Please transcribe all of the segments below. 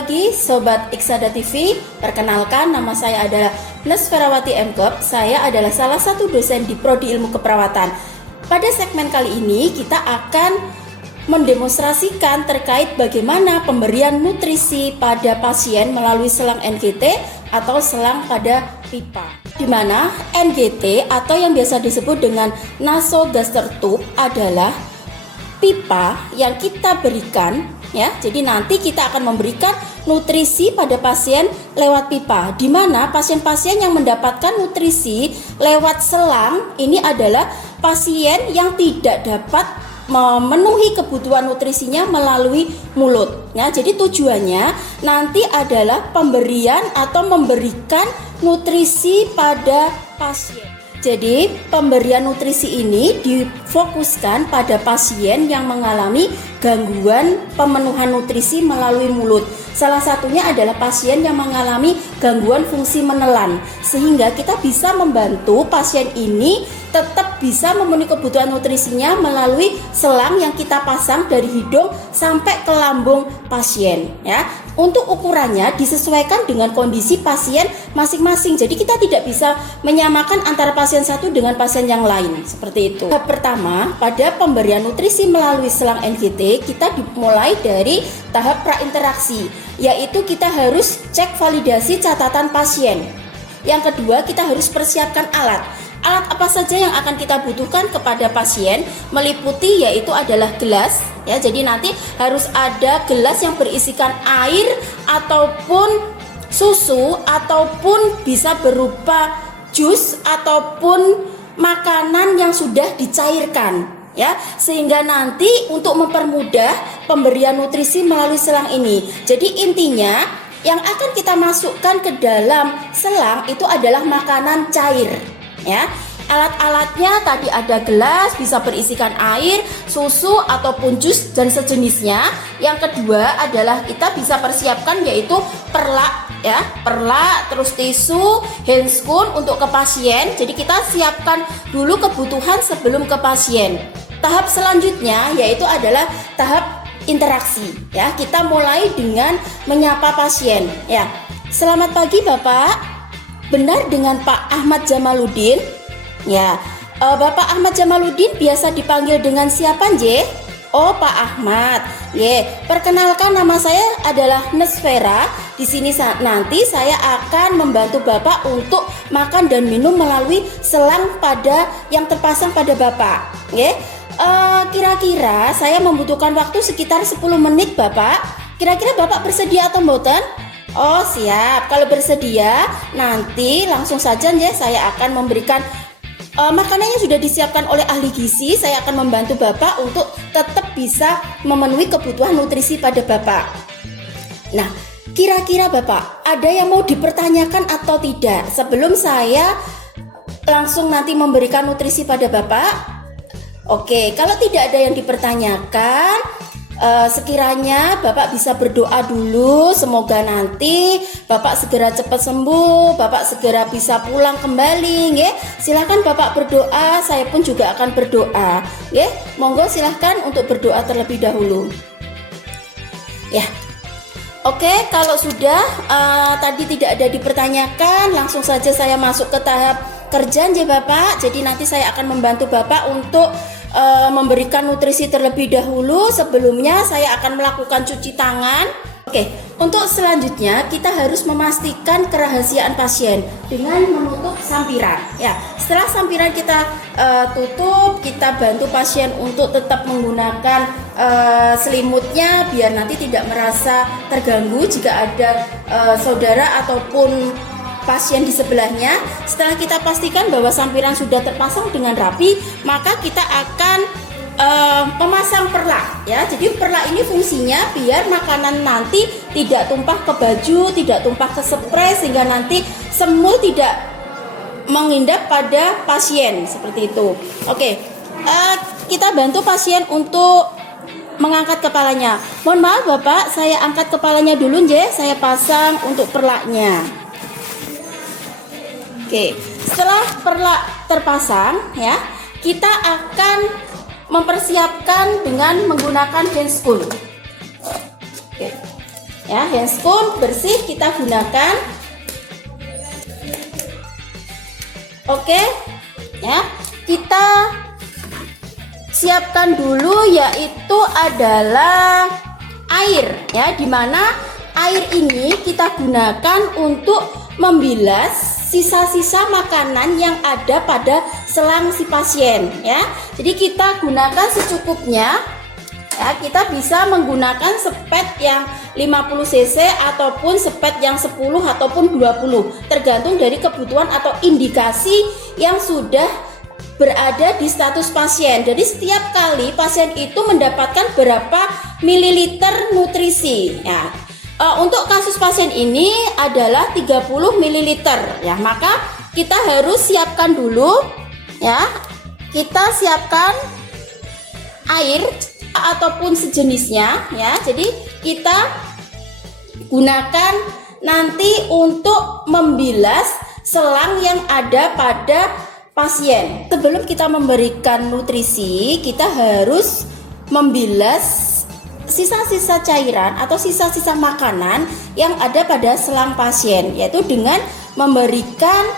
pagi Sobat Iksada TV. Perkenalkan, nama saya adalah Nesferawati MKop. Saya adalah salah satu dosen di Prodi Ilmu Keperawatan. Pada segmen kali ini kita akan mendemonstrasikan terkait bagaimana pemberian nutrisi pada pasien melalui selang NGT atau selang pada pipa. Di mana NGT atau yang biasa disebut dengan nasogaster tube adalah pipa yang kita berikan, ya. Jadi nanti kita akan memberikan nutrisi pada pasien lewat pipa, di mana pasien-pasien yang mendapatkan nutrisi lewat selang ini adalah pasien yang tidak dapat memenuhi kebutuhan nutrisinya melalui mulut. Ya, jadi tujuannya nanti adalah pemberian atau memberikan nutrisi pada pasien. Jadi pemberian nutrisi ini difokuskan pada pasien yang mengalami gangguan pemenuhan nutrisi melalui mulut. Salah satunya adalah pasien yang mengalami gangguan fungsi menelan, sehingga kita bisa membantu pasien ini tetap bisa memenuhi kebutuhan nutrisinya melalui selang yang kita pasang dari hidung sampai ke lambung pasien, ya. Untuk ukurannya disesuaikan dengan kondisi pasien masing-masing. Jadi kita tidak bisa menyamakan antara pasien satu dengan pasien yang lain, seperti itu. Tahap pertama, pada pemberian nutrisi melalui selang NGT, kita dimulai dari tahap prainteraksi, yaitu kita harus cek validasi catatan pasien. Yang kedua, kita harus persiapkan alat. Alat apa saja yang akan kita butuhkan kepada pasien meliputi yaitu adalah gelas, ya. Jadi nanti harus ada gelas yang berisikan air ataupun susu ataupun bisa berupa jus ataupun makanan yang sudah dicairkan, ya, sehingga nanti untuk mempermudah pemberian nutrisi melalui selang ini. Jadi intinya yang akan kita masukkan ke dalam selang itu adalah makanan cair, ya. Alat-alatnya tadi ada gelas bisa berisikan air, susu ataupun jus dan sejenisnya. Yang kedua adalah kita bisa persiapkan yaitu perlak, ya, perlak, terus tisu, handscoon untuk ke pasien. Jadi kita siapkan dulu kebutuhan sebelum ke pasien. Tahap selanjutnya yaitu adalah tahap interaksi, ya. Kita mulai dengan menyapa pasien, ya. Selamat pagi Bapak. Benar dengan Pak Ahmad Jamaluddin? Ya, Bapak Ahmad Jamaluddin biasa dipanggil dengan siapa, Nje? Oh, Pak Ahmad. Perkenalkan, nama saya adalah Nesfera. Di sini nanti saya akan membantu Bapak untuk makan dan minum melalui selang yang terpasang pada Bapak. Kira-kira saya membutuhkan waktu sekitar 10 menit, Bapak. Kira-kira Bapak bersedia atau mboten? Oh, siap. Kalau bersedia, nanti langsung saja ya saya akan memberikan makanannya sudah disiapkan oleh ahli gizi. Saya akan membantu Bapak untuk tetap bisa memenuhi kebutuhan nutrisi pada Bapak. Nah, kira-kira Bapak ada yang mau dipertanyakan atau tidak sebelum saya langsung nanti memberikan nutrisi pada Bapak? Oke, kalau tidak ada yang dipertanyakan, sekiranya Bapak bisa berdoa dulu, semoga nanti Bapak segera cepat sembuh, Bapak segera bisa pulang kembali, ya. Silakan Bapak berdoa, saya pun juga akan berdoa, ya. Monggo silahkan untuk berdoa terlebih dahulu, ya. Oke, kalau sudah tadi tidak ada dipertanyakan, langsung saja saya masuk ke tahap kerja, ya Bapak. Jadi nanti saya akan membantu Bapak untuk memberikan nutrisi terlebih dahulu. Sebelumnya saya akan melakukan cuci tangan. Oke, untuk selanjutnya kita harus memastikan kerahasiaan pasien dengan menutup sampiran, ya. Setelah sampiran kita tutup, kita bantu pasien untuk tetap menggunakan selimutnya biar nanti tidak merasa terganggu jika ada saudara ataupun pasien di sebelahnya. Setelah kita pastikan bahwa sampiran sudah terpasang dengan rapi, maka kita akan memasang perlak, ya. Jadi perlak ini fungsinya biar makanan nanti tidak tumpah ke baju, tidak tumpah ke spray, sehingga nanti semut tidak menghindap pada pasien, seperti itu. Oke, kita bantu pasien untuk mengangkat kepalanya. Mohon maaf Bapak, saya angkat kepalanya dulu, nje. Saya pasang untuk perlaknya. Oke, setelah perlak terpasang, ya, kita akan mempersiapkan dengan menggunakan handscoon. Oke. Ya, handscoon bersih kita gunakan. Oke, ya. Kita siapkan dulu yaitu adalah air ya, dimana air ini kita gunakan untuk membilas sisa-sisa makanan yang ada pada selang si pasien ya. Jadi kita gunakan secukupnya ya, kita bisa menggunakan sepet yang 50 cc ataupun sepet yang 10 ataupun 20, tergantung dari kebutuhan atau indikasi yang sudah berada di status pasien. Jadi setiap kali pasien itu mendapatkan berapa mililiter nutrisi ya. Untuk kasus pasien ini adalah 30 mililiter ya, maka kita harus siapkan dulu ya. Kita siapkan air ataupun sejenisnya ya. Jadi kita gunakan nanti untuk membilas selang yang ada pada pasien. Sebelum kita memberikan nutrisi, kita harus membilas sisa-sisa cairan atau sisa-sisa makanan yang ada pada selang pasien, yaitu dengan memberikan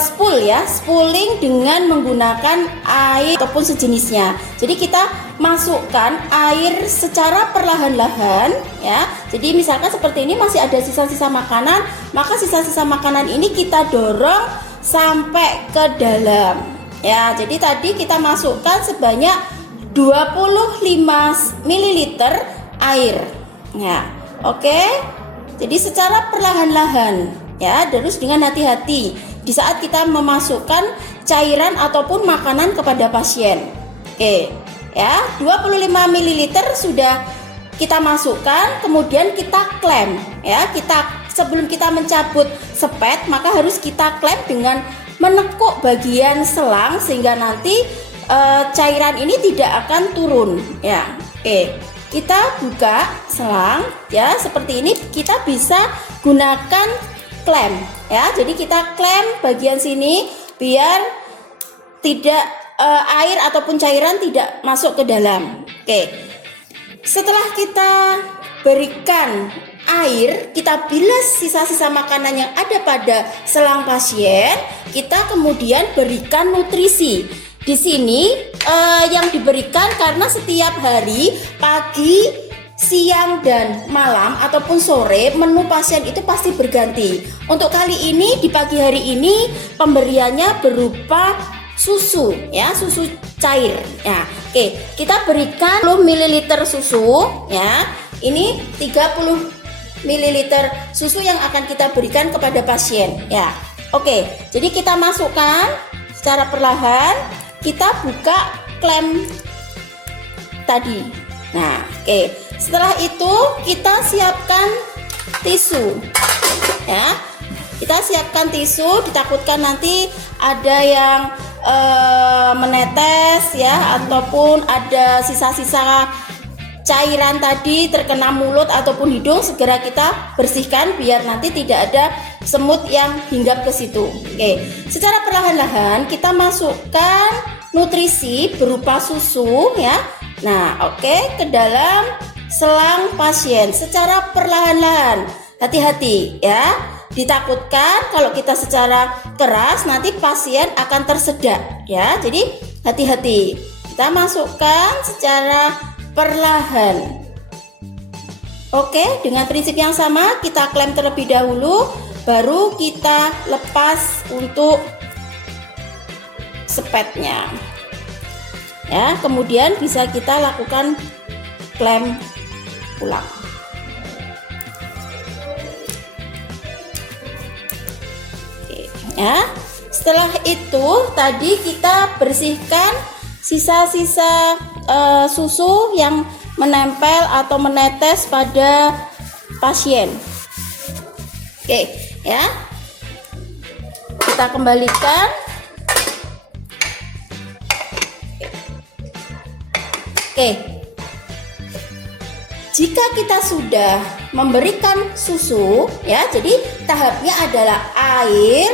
spooling dengan menggunakan air ataupun sejenisnya. Jadi kita masukkan air secara perlahan-lahan ya. Jadi misalkan seperti ini masih ada sisa-sisa makanan, maka sisa-sisa makanan ini kita dorong sampai ke dalam ya. Jadi tadi kita masukkan sebanyak 25 ml air ya. Oke, jadi secara perlahan-lahan ya, terus dengan hati-hati di saat kita memasukkan cairan ataupun makanan kepada pasien. Oke ya, 25 ml sudah kita masukkan, kemudian kita klem ya. Sebelum kita mencabut sepet, maka harus kita klem dengan menekuk bagian selang sehingga nanti cairan ini tidak akan turun ya. Oke, kita buka selang ya, seperti ini. Kita bisa gunakan klem ya. Jadi kita klem bagian sini biar tidak air ataupun cairan tidak masuk ke dalam. Oke, setelah kita berikan air, kita bilas sisa-sisa makanan yang ada pada selang pasien, kita kemudian berikan nutrisi. Di sini yang diberikan karena setiap hari pagi, siang dan malam ataupun sore menu pasien itu pasti berganti. Untuk kali ini di pagi hari ini pemberiannya berupa susu ya, susu cair ya. Oke, kita berikan 10 ml susu ya. Ini 30 ml susu yang akan kita berikan kepada pasien ya. Oke, jadi kita masukkan secara perlahan. Kita buka klem tadi. Nah, oke. Setelah itu kita siapkan tisu. Ya. Kita siapkan tisu, ditakutkan nanti ada yang menetes ya, ataupun ada sisa-sisa cairan tadi terkena mulut ataupun hidung, segera kita bersihkan biar nanti tidak ada semut yang hinggap ke situ. Oke, secara perlahan-lahan kita masukkan nutrisi berupa susu ya. Nah, oke, ke dalam selang pasien secara perlahan-lahan. Hati-hati ya. Ditakutkan kalau kita secara keras nanti pasien akan tersedak ya. Jadi hati-hati. Kita masukkan secara perlahan. Oke, dengan prinsip yang sama kita klem terlebih dahulu, baru kita lepas untuk sepetnya. Ya, kemudian bisa kita lakukan klem ulang. Oke, ya. Setelah itu tadi kita bersihkan sisa-sisa susu yang menempel atau menetes pada pasien. Oke, ya. Kita kembalikan. Oke. Jika kita sudah memberikan susu, ya, jadi tahapnya adalah air,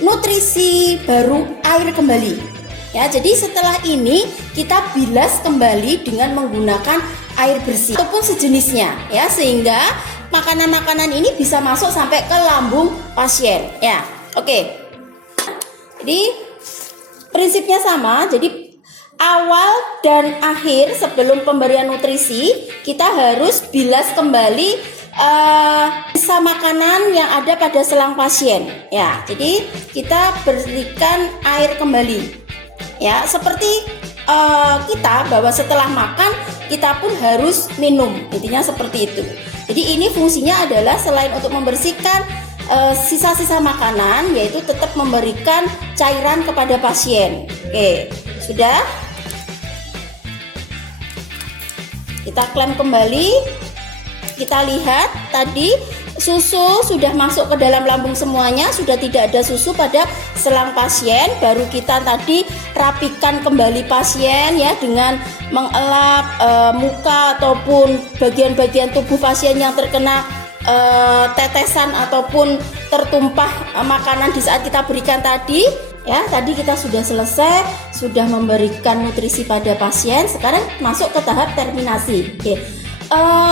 nutrisi, baru air kembali. Ya, jadi setelah ini kita bilas kembali dengan menggunakan air bersih ataupun sejenisnya ya, sehingga makanan-makanan ini bisa masuk sampai ke lambung pasien ya. Oke. Jadi prinsipnya sama. Jadi awal dan akhir sebelum pemberian nutrisi kita harus bilas kembali sisa makanan yang ada pada selang pasien ya. Jadi kita berikan air kembali ya, seperti kita bahwa setelah makan kita pun harus minum, intinya seperti itu. Jadi ini fungsinya adalah selain untuk membersihkan sisa-sisa makanan, yaitu tetap memberikan cairan kepada pasien. Oke, sudah kita klaim kembali. Kita lihat tadi susu sudah masuk ke dalam lambung semuanya, sudah tidak ada susu pada selang pasien. Baru kita tadi rapikan kembali pasien ya, dengan mengelap muka ataupun bagian-bagian tubuh pasien yang terkena tetesan ataupun tertumpah makanan di saat kita berikan tadi ya. Tadi kita sudah selesai, sudah memberikan nutrisi pada pasien. Sekarang masuk ke tahap terminasi. Oke.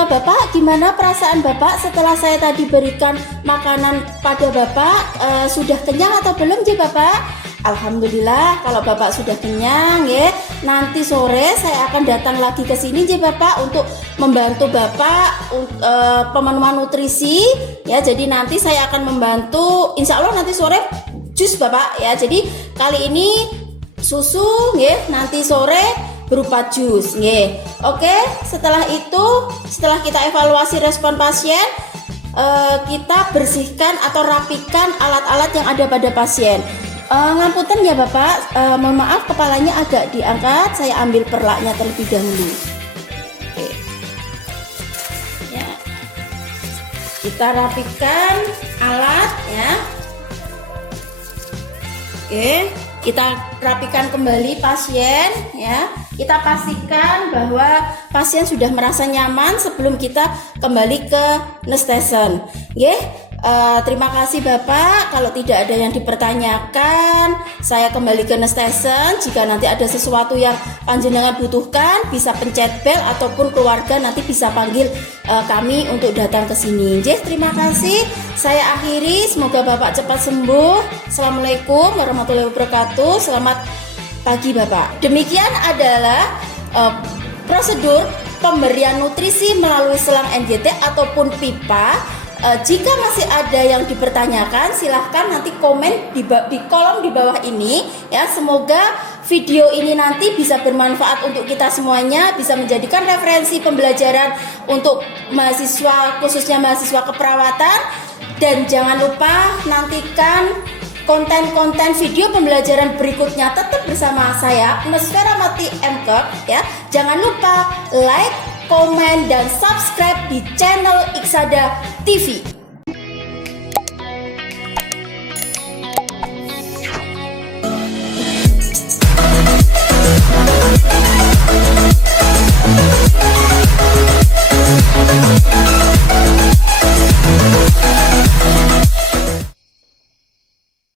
Bapak, gimana perasaan Bapak setelah saya tadi berikan makanan pada Bapak? Sudah kenyang atau belum sih Bapak? Alhamdulillah, kalau Bapak sudah kenyang ya. Nanti sore saya akan datang lagi ke sini sih Bapak untuk membantu Bapak pemenuhan nutrisi ya. Jadi nanti saya akan membantu, insya Allah nanti sore jus Bapak ya. Jadi kali ini susu ya, nanti sore berupa jus nggih. Oke, setelah itu, setelah kita evaluasi respon pasien, kita bersihkan atau rapikan alat-alat yang ada pada pasien. Ngapunten ya Bapak, mohon maaf kepalanya agak diangkat, saya ambil perlaknya terlebih dahulu. Oke. Ya. Kita rapikan alat ya. Oke, kita rapikan kembali pasien ya. Kita pastikan bahwa pasien sudah merasa nyaman sebelum kita kembali ke nestesen. Terima kasih Bapak. Kalau tidak ada yang dipertanyakan, saya kembali ke nestesen. Jika nanti ada sesuatu yang panjenengan butuhkan, bisa pencet bel ataupun keluarga nanti bisa panggil kami untuk datang ke sini. Terima kasih. Saya akhiri. Semoga Bapak cepat sembuh. Assalamualaikum warahmatullahi wabarakatuh. Selamat pagi Bapak. Demikian adalah prosedur pemberian nutrisi melalui selang NGT ataupun pipa. Jika masih ada yang dipertanyakan, silahkan nanti komen di kolom di bawah ini ya. Semoga video ini nanti bisa bermanfaat untuk kita semuanya, bisa menjadikan referensi pembelajaran untuk mahasiswa, khususnya mahasiswa keperawatan. Dan jangan lupa nantikan konten-konten video pembelajaran berikutnya tetap bersama saya, Ms. Ferawati MKep ya. Jangan lupa like, komen, dan subscribe di channel Iksada TV.